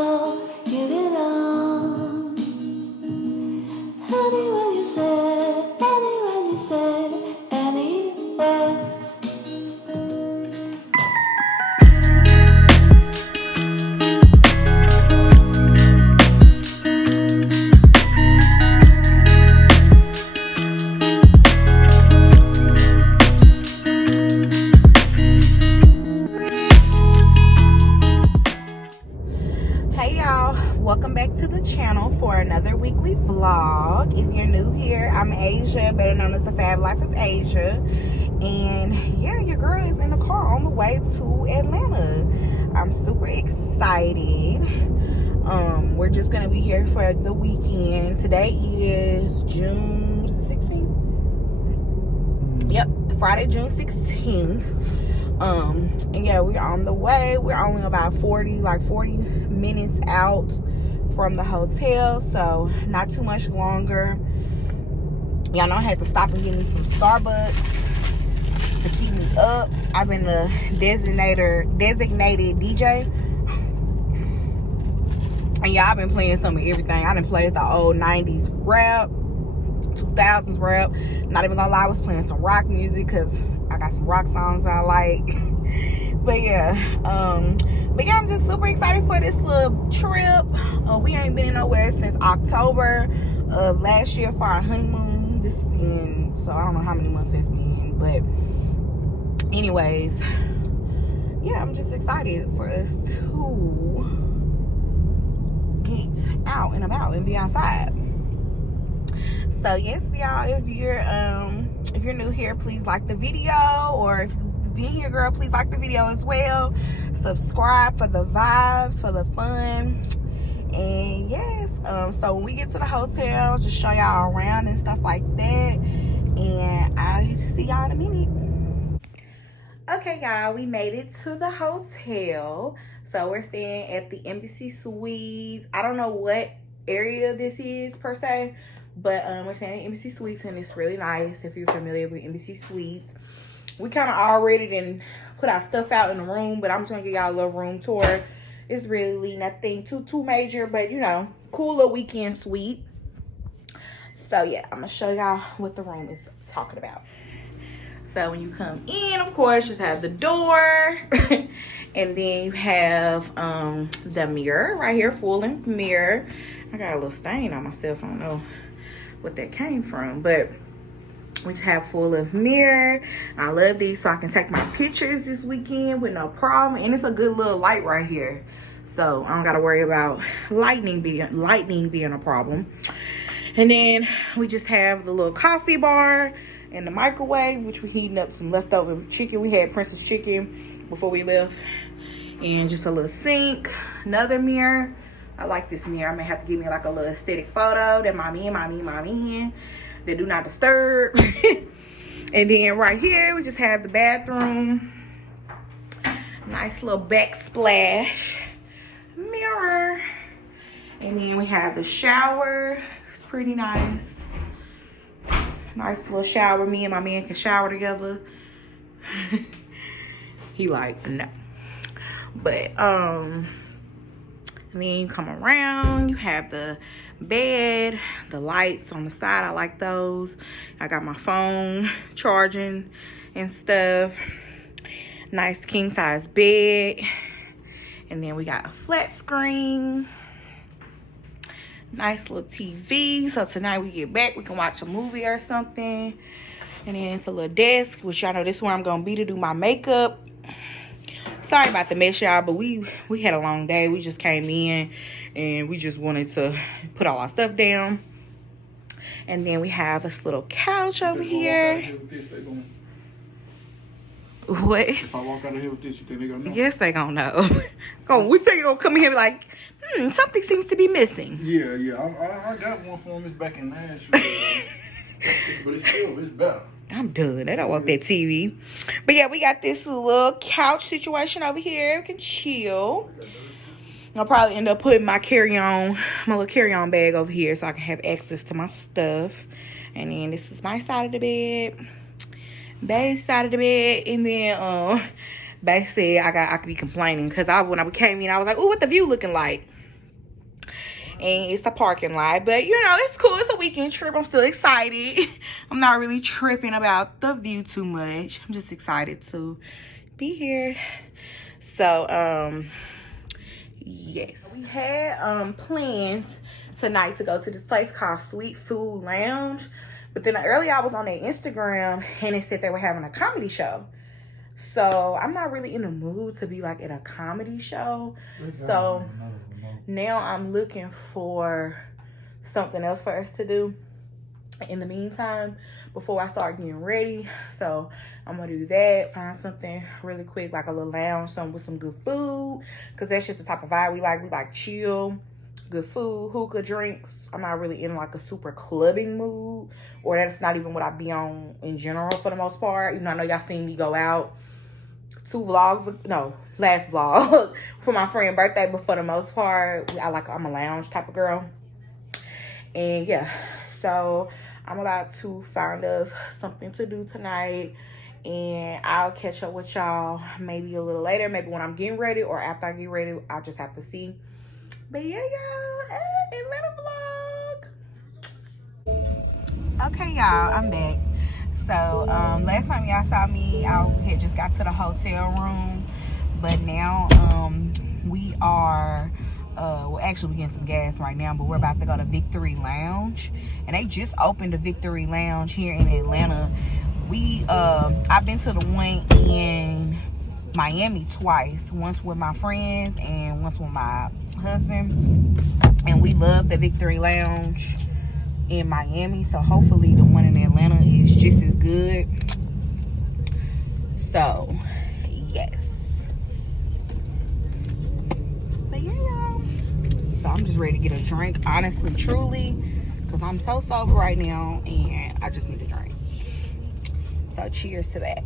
all, give it all. Honey, when you said, honey, when you said, anywhere. Hey y'all, welcome back to the channel for another weekly vlog. If you're new here, I'm Asia, better known as the Fab Life of Asia. And yeah, your girl is in the car on the way to Atlanta. I'm super excited. We're just gonna be here for the weekend. Today is June 16th. Yep, Friday, June 16th. And yeah, we're on the way. We're only about 40 minutes out from the hotel, so not too much longer. Y'all know I had to stop and get me some Starbucks to keep me up. I've been a designated DJ, and y'all been playing some of everything. I done played the old 90s rap, 2000s rap. Not even gonna lie, I was playing some rock music because I got some rock songs I like. But yeah, I'm just super excited for this little trip. We ain't been nowhere since October of last year for our honeymoon. So I don't know how many months it's been, but anyways, yeah, I'm just excited for us to get out and about and be outside. So yes, y'all, if you're new here, please like the video, or if you've been here, girl, please like the video as well. Subscribe for the vibes, for the fun. And yes, so when we get to the hotel, just show y'all around and stuff like that, and I'll see y'all in a minute. Okay, y'all, we made it to the hotel. So we're staying at the Embassy Suites. I don't know what area this is per se, but we're staying at Embassy Suites, and it's really nice. If you're familiar with Embassy Suites, we kind of already didn't put our stuff out in the room, but I'm just gonna give y'all a little room tour. It's really nothing too major, but you know, cool little weekend suite. So yeah, I'm gonna show y'all what the room is talking about. So when you come in, of course, just have the door, and then you have the mirror right here, full length mirror. I got a little stain on myself. I don't know what that came from, but we just have full length mirror. I love these, so I can take my pictures this weekend with no problem. And it's a good little light right here, so I don't gotta worry about lightning being a problem. And then we just have the little coffee bar and the microwave, which we're heating up some leftover chicken. We had Princess chicken before we left. And just a little sink, another mirror. I like this mirror. I may have to give me like a little aesthetic photo that my man, that do not disturb. And then right here, we just have the bathroom. Nice little backsplash mirror. And then we have the shower. It's pretty nice. Nice little shower. Me and my man can shower together. He like, no. But and then you come around, you have the bed, the lights on the side. I like those. I got my phone charging and stuff. Nice king size bed. And then we got a flat screen. Nice little TV. So tonight we get back, we can watch a movie or something. And then it's a little desk, which y'all know this is where I'm gonna be to do my makeup. Sorry about the mess, y'all, but we had a long day. We just came in and we just wanted to put all our stuff down. And then we have this little couch over here. What? If I walk out of here with this, you think they're gonna know? Yes, they gonna know. We think you're gonna come in here and be like, something seems to be missing. Yeah. I got one for them. It's back in Nashville. But it's better. I'm done. They don't want that TV. But yeah, we got this little couch situation over here. We can chill. I'll probably end up putting my little carry-on bag over here so I can have access to my stuff. And then this is my side of the bed. Bae's side of the bed. And then Bae said I could be complaining because when I came in, I was like, oh, what the view looking like? and it's the parking lot. But you know, it's cool. It's a weekend trip. I'm still excited. I'm not really tripping about the view too much. I'm just excited to be here. So yes, we had plans tonight to go to this place called Sweet Food Lounge, but then earlier I was on their Instagram and they said they were having a comedy show. So I'm not really in the mood to be like at a comedy show. So now I'm looking for something else for us to do in the meantime before I start getting ready. So I'm gonna do that, find something really quick, like a little lounge, something with some good food, because that's just the type of vibe we like. We like chill, good food, hookah, drinks. I'm not really in like a super clubbing mood, or that's not even what I be on in general for the most part. You know, I know y'all seen me go out last vlog for my friend's birthday, but for the most part, I'm a lounge type of girl. And yeah, so I'm about to find us something to do tonight, and I'll catch up with y'all maybe a little later, maybe when I'm getting ready or after I get ready. I'll just have to see. But yeah, y'all, Atlanta vlog. Okay, y'all, I'm back. So last time y'all saw me, I had just got to the hotel room, but now we are we're getting some gas right now, but we're about to go to Victory Lounge, and they just opened the Victory Lounge here in Atlanta. I've been to the one in Miami twice, once with my friends and once with my husband, and we love the Victory Lounge in Miami, so hopefully the one in Atlanta is just as good. So yes, but yeah, y'all, so I'm just ready to get a drink, honestly, truly, because I'm so sober right now and I just need a drink. So cheers to that.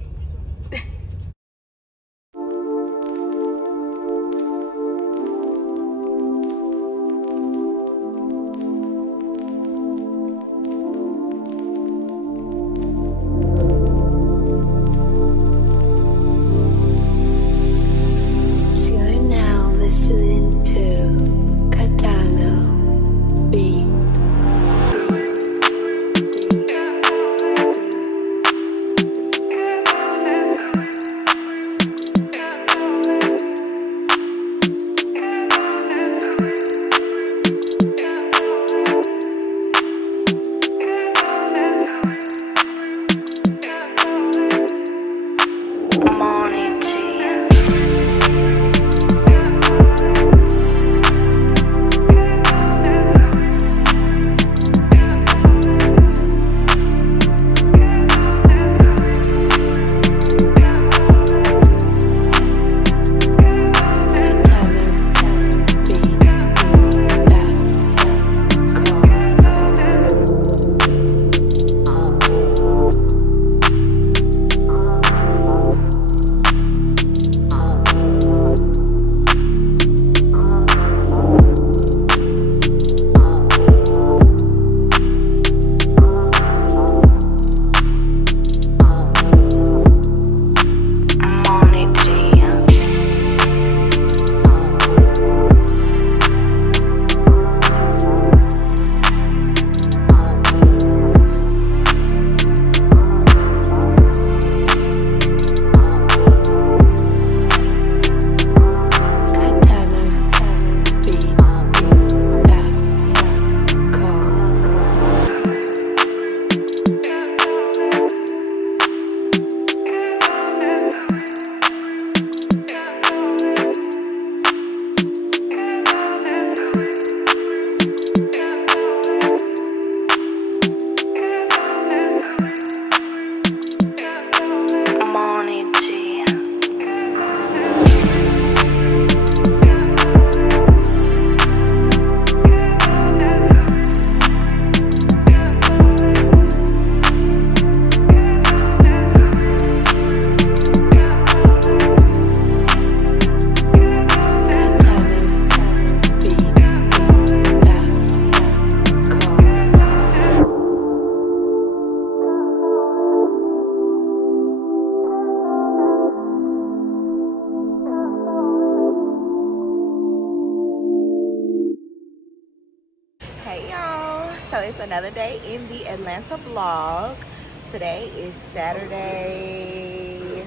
So it's another day in the Atlanta vlog. Today is Saturday,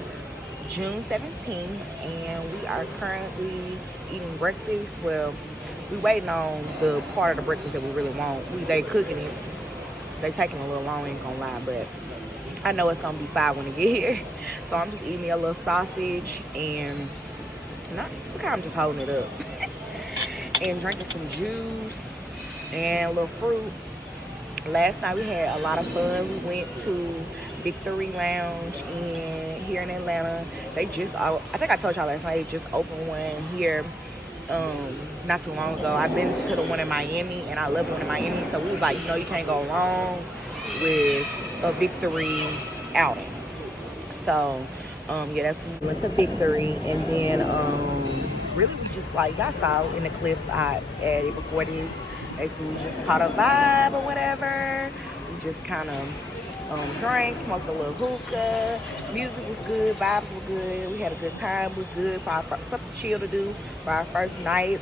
June 17th, and we are currently eating breakfast. Well, we waiting on the part of the breakfast that we really want. They cooking it. They taking a little long, ain't gonna lie, but I know it's gonna be fire when it get here. So I'm just eating me a little sausage and look how I'm just holding it up. And drinking some juice and a little fruit. Last night we had a lot of fun. We went to Victory Lounge here in Atlanta. They just, I think I told y'all last night, they just opened one here not too long ago. I've been to the one in Miami, and I love the one in Miami. So we was like, you can't go wrong with a Victory outing. So yeah, that's when we went to Victory, and then really we just like, y'all saw in the clips I added before this. Basically, we just caught a vibe or whatever. We just kind of drank, smoked a little hookah. Music was good, vibes were good. We had a good time. It was good for something chill to do for our first night.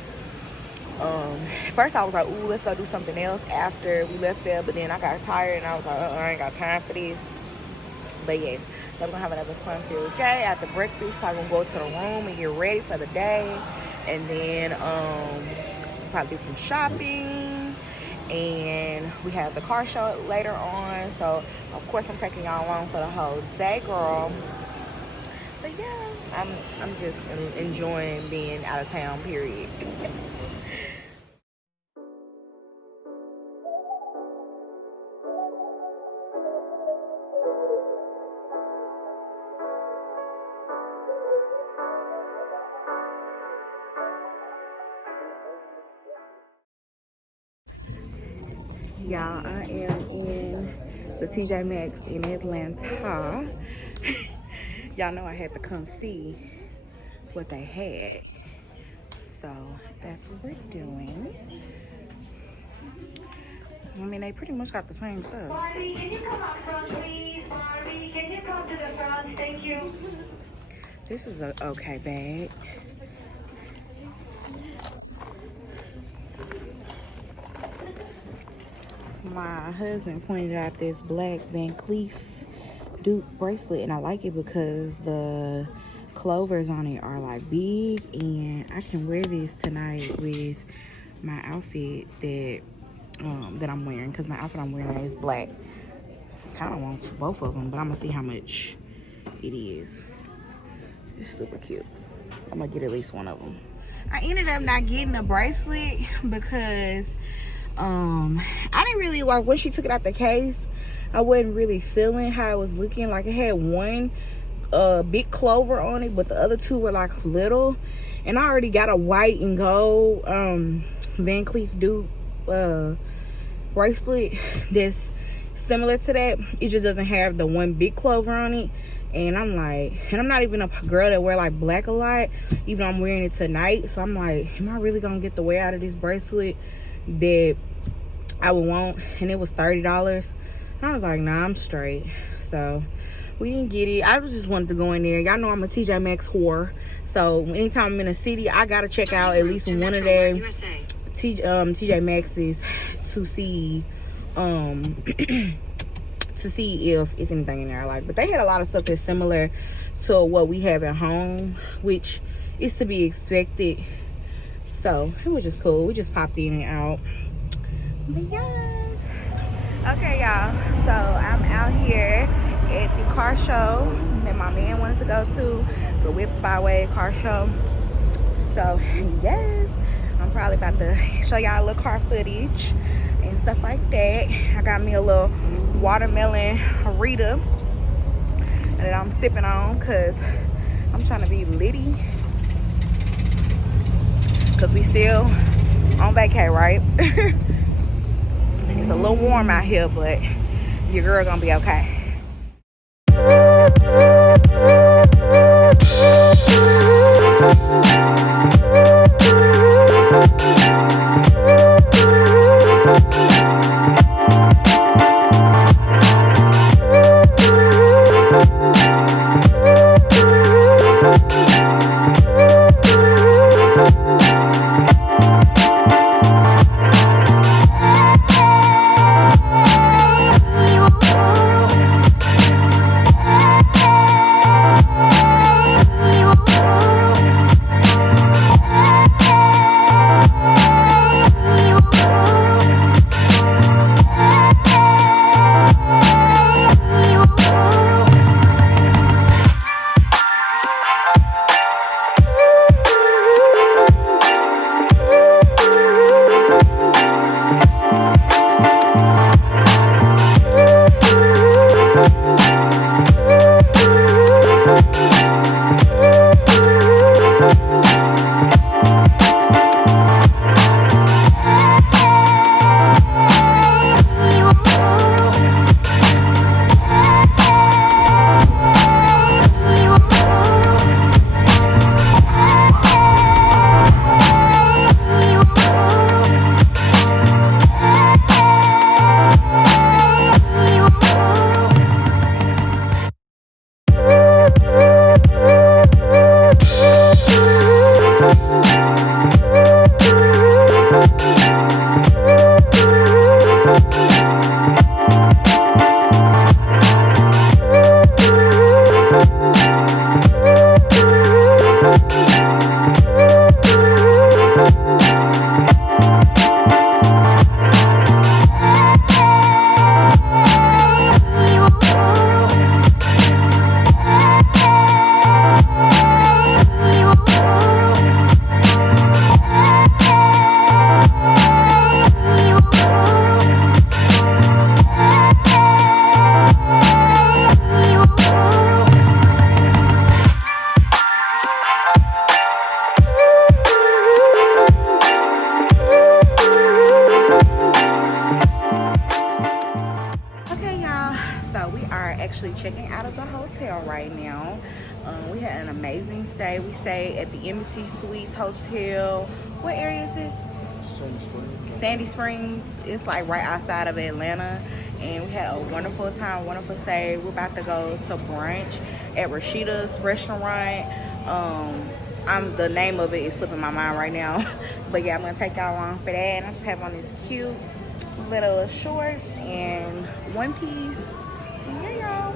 First I was like, ooh, let's go do something else after we left there. But then I got tired and I was like, I ain't got time for this. But yes, so we're gonna have another fun-filled day. After breakfast, probably gonna go to the room and get ready for the day. And then probably do some shopping, and we have the car show later on, so of course I'm taking y'all along for the whole day, girl. But yeah, I'm just enjoying being out of town, period. Y'all, I am in the TJ Maxx in Atlanta. Y'all know I had to come see what they had. So that's what we're doing. I mean, they pretty much got the same stuff. Barbie, can you come up front, please? Barbie, can you come to the front? Thank you. This is a okay bag. My husband pointed out this black Van Cleef dupe bracelet, and I like it because the clovers on it are like big, and I can wear this tonight with my outfit that I'm wearing, because my outfit I'm wearing is black. I kind of want both of them, but I'm gonna see how much it is. It's super cute. I'm gonna get at least one of them. I ended up not getting a bracelet because I didn't really like, when she took it out the case, I wasn't really feeling how it was looking. Like, it had one big clover on it, but the other two were like little. And I already got a white and gold Van Cleef dupe bracelet that's similar to that. It just doesn't have the one big clover on it. And I'm like, and I'm not even a girl that wear like black a lot, even though I'm wearing it tonight. So I'm like, am I really gonna get the wear out of this bracelet that I would want? And it was $30. I was like, nah, I'm straight. So we didn't get it. I just wanted to go in there. Y'all know I'm a TJ Maxx whore, so anytime I'm in a city, I gotta check out at least one of their TJ Maxx's to see to see if it's anything in there I like. But they had a lot of stuff that's similar to what we have at home, which is to be expected. So it was just cool. We just popped in and out. But yeah. Okay, y'all. So I'm out here at the car show that my man wanted to go to, the Whip Spyway car show. So yes, I'm probably about to show y'all a little car footage and stuff like that. I got me a little watermelon Rita that I'm sipping on because I'm trying to be litty, because we still on vacay, right? It's a little warm out here, but your girl gonna be okay. checking out of the hotel right now. We had an amazing stay. We stayed at the Embassy Suites Hotel. What area is this? Sandy Springs. Sandy Springs. It's like right outside of Atlanta. And we had a wonderful time, wonderful stay. We're about to go to brunch at Rashida's restaurant. The name of it is slipping my mind right now. But yeah, I'm gonna take y'all along for that. And I just have on this cute little shorts and one piece. And yeah, y'all.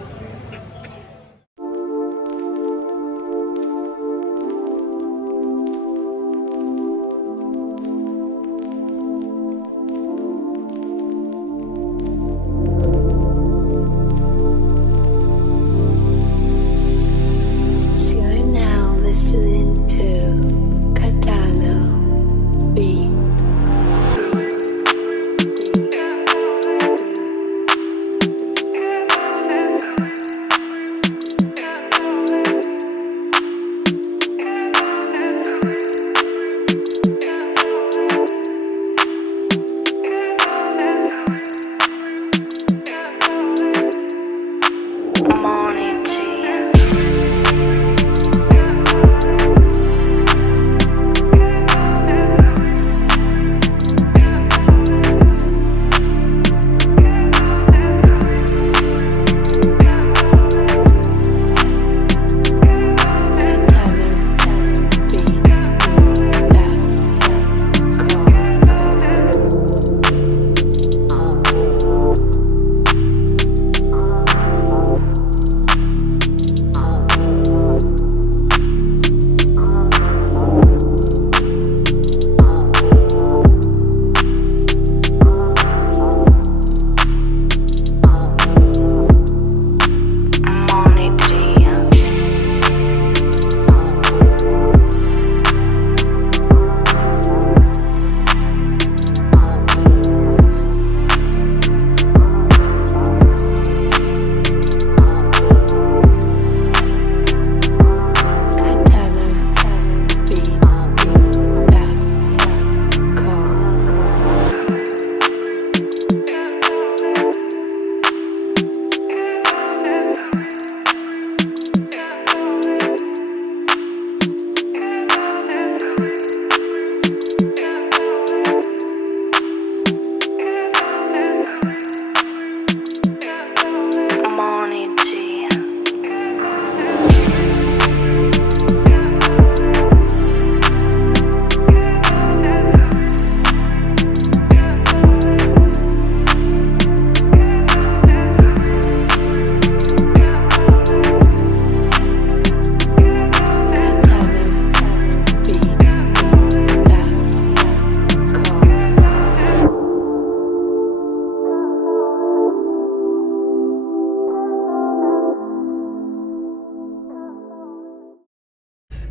You're now listening to Katano Beat.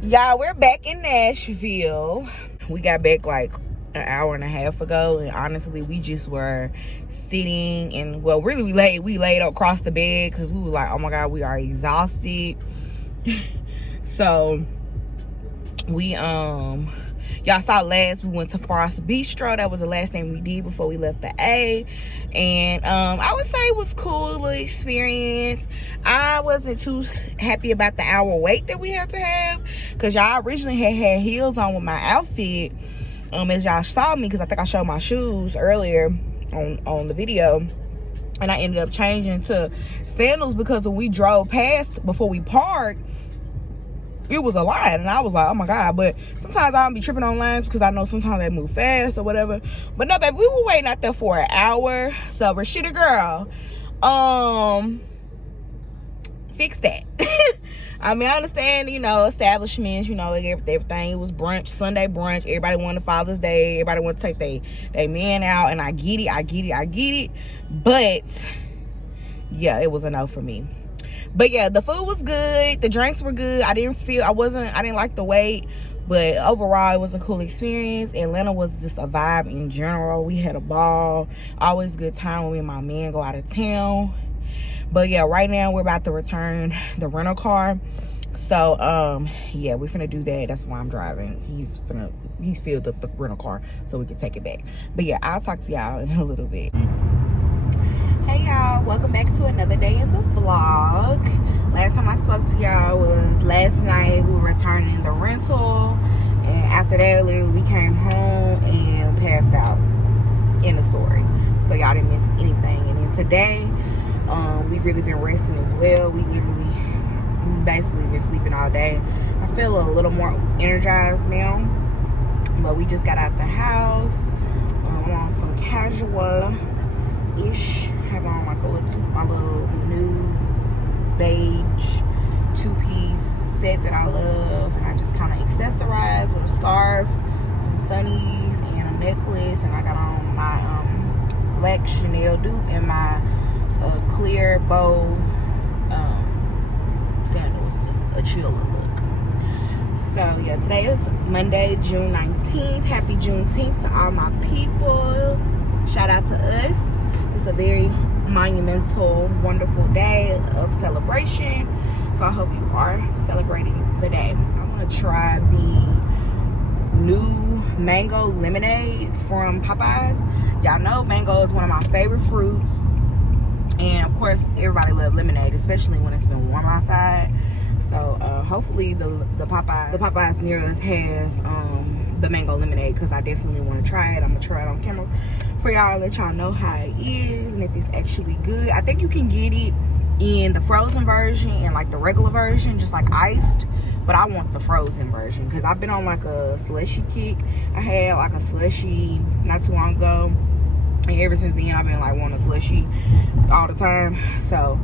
Y'all, we're back in Nashville. We got back like an hour and a half ago, and honestly we just were sitting and, well, really we laid across the bed because we were like, oh my god, we are exhausted. So we y'all saw last we went to Frost Bistro. That was the last thing we did before we left the A. And I would say it was cool, little experience. I wasn't too happy about the hour wait that we had to have, because y'all originally had heels on with my outfit, as y'all saw me, because I think I showed my shoes earlier on the video. And I ended up changing to sandals because when we drove past before we parked, it was a line, and I was like, oh my god. But sometimes I don't be tripping on lines because I know sometimes they move fast or whatever. But no, baby, we were waiting out there for an hour. So Rashida girl, fix that. I mean, I understand, you know, establishments, you know, everything. It was brunch, Sunday brunch. Everybody wanted Father's Day. Everybody wanted to take they men out, and I get it. But yeah, it was a no for me. But yeah, the food was good, the drinks were good. I didn't like the wait, but overall it was a cool experience. Atlanta was just a vibe in general. We had a ball, always good time when me and my man go out of town. But yeah, right now we're about to return the rental car. So yeah, we're finna do that. That's why I'm driving. He's filled up the rental car so we can take it back. But yeah, I'll talk to y'all in a little bit. Hey y'all, welcome back to another day in the vlog. Last time I spoke to y'all was last night. We were returning the rental, and after that literally we came home and passed out in the story, so y'all didn't miss anything. And then today we really been resting as well. We literally basically been sleeping all day. I feel a little more energized now, but we just got out the house. I'm on some casual-ish. Have on like my little new beige two-piece set that I love, and I just kind of accessorized with a scarf, some sunnies, and a necklace. And I got on my black Chanel dupe and my clear bow sandals, just a chill look. So yeah, today is Monday, June 19th. Happy Juneteenth to all my people. Shout out to us. It's a very monumental, wonderful day of celebration. So I hope you are celebrating the day. I want to try the new mango lemonade from Popeyes. Y'all know mango is one of my favorite fruits. And of course, everybody loves lemonade, especially when it's been warm outside. So hopefully the Popeyes near us has the mango lemonade, because I definitely want to try it. I'm gonna try it on camera for y'all, let y'all know how it is and if it's actually good. I think you can get it in the frozen version and like the regular version, just like iced, but I want the frozen version because I've been on like a slushy kick. I had like a slushy not too long ago, and ever since then I've been like wanting a slushy all the time. So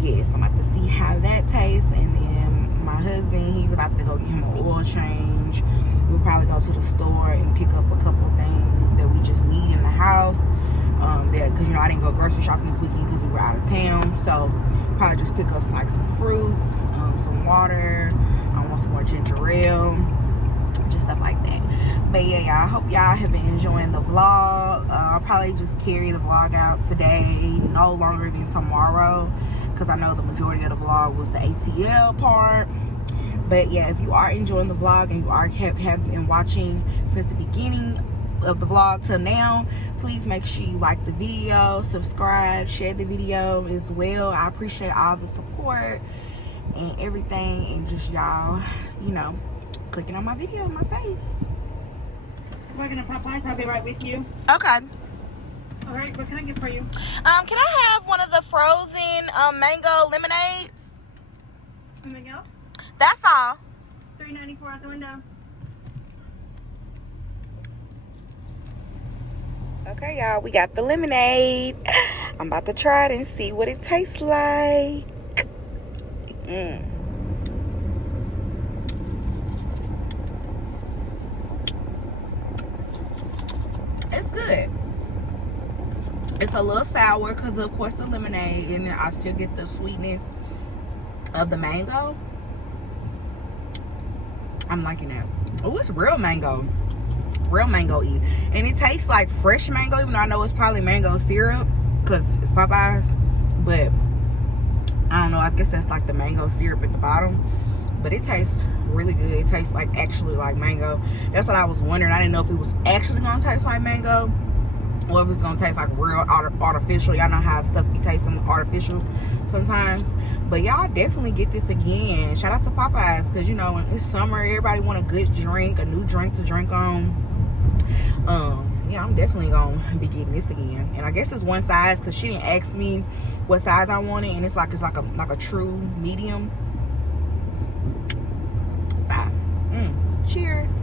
yes, I'm about to see how that tastes. And then my husband, he's about to go get him an oil change. We'll probably go to the store and pick up a couple things that we just need in the house. Because I didn't go grocery shopping this weekend because we were out of town. So probably just pick up some fruit, some water. I want some more ginger ale, just stuff like that. But yeah, y'all, I hope y'all have been enjoying the vlog. I'll probably just carry the vlog out today, no longer than tomorrow, because I know the majority of the vlog was the ATL part. But yeah, if you are enjoying the vlog and you have been watching since the beginning of the vlog till now, please make sure you like the video, subscribe, share the video as well. I appreciate all the support and everything, and just y'all, clicking on my video, my face. We're gonna Popeyes. I'll be right with you. Okay. All right, what can I get for you? Can I have one of the frozen mango lemonades? Something else? That's all. $3.94 out the window. Okay, y'all, we got the lemonade. I'm about to try it and see what it tastes like. It's good. It's a little sour because, of course, the lemonade, and I still get the sweetness of the mango. I'm liking that. Oh, it's real mango. Real mango-y. And it tastes like fresh mango, even though I know it's probably mango syrup because it's Popeyes. But I don't know, I guess that's like the mango syrup at the bottom. But it tastes really good. It tastes like actually like mango. That's what I was wondering. I didn't know if it was actually gonna taste like mango or if it's gonna taste like real artificial. Y'all know how stuff be tasting artificial sometimes. But y'all definitely get this again. Shout out to Popeyes, because when it's summer, everybody want a good drink, a new drink to drink on. Yeah, I'm definitely gonna be getting this again. And I guess it's one size because she didn't ask me what size I wanted, and it's like a true medium. 5. Cheers.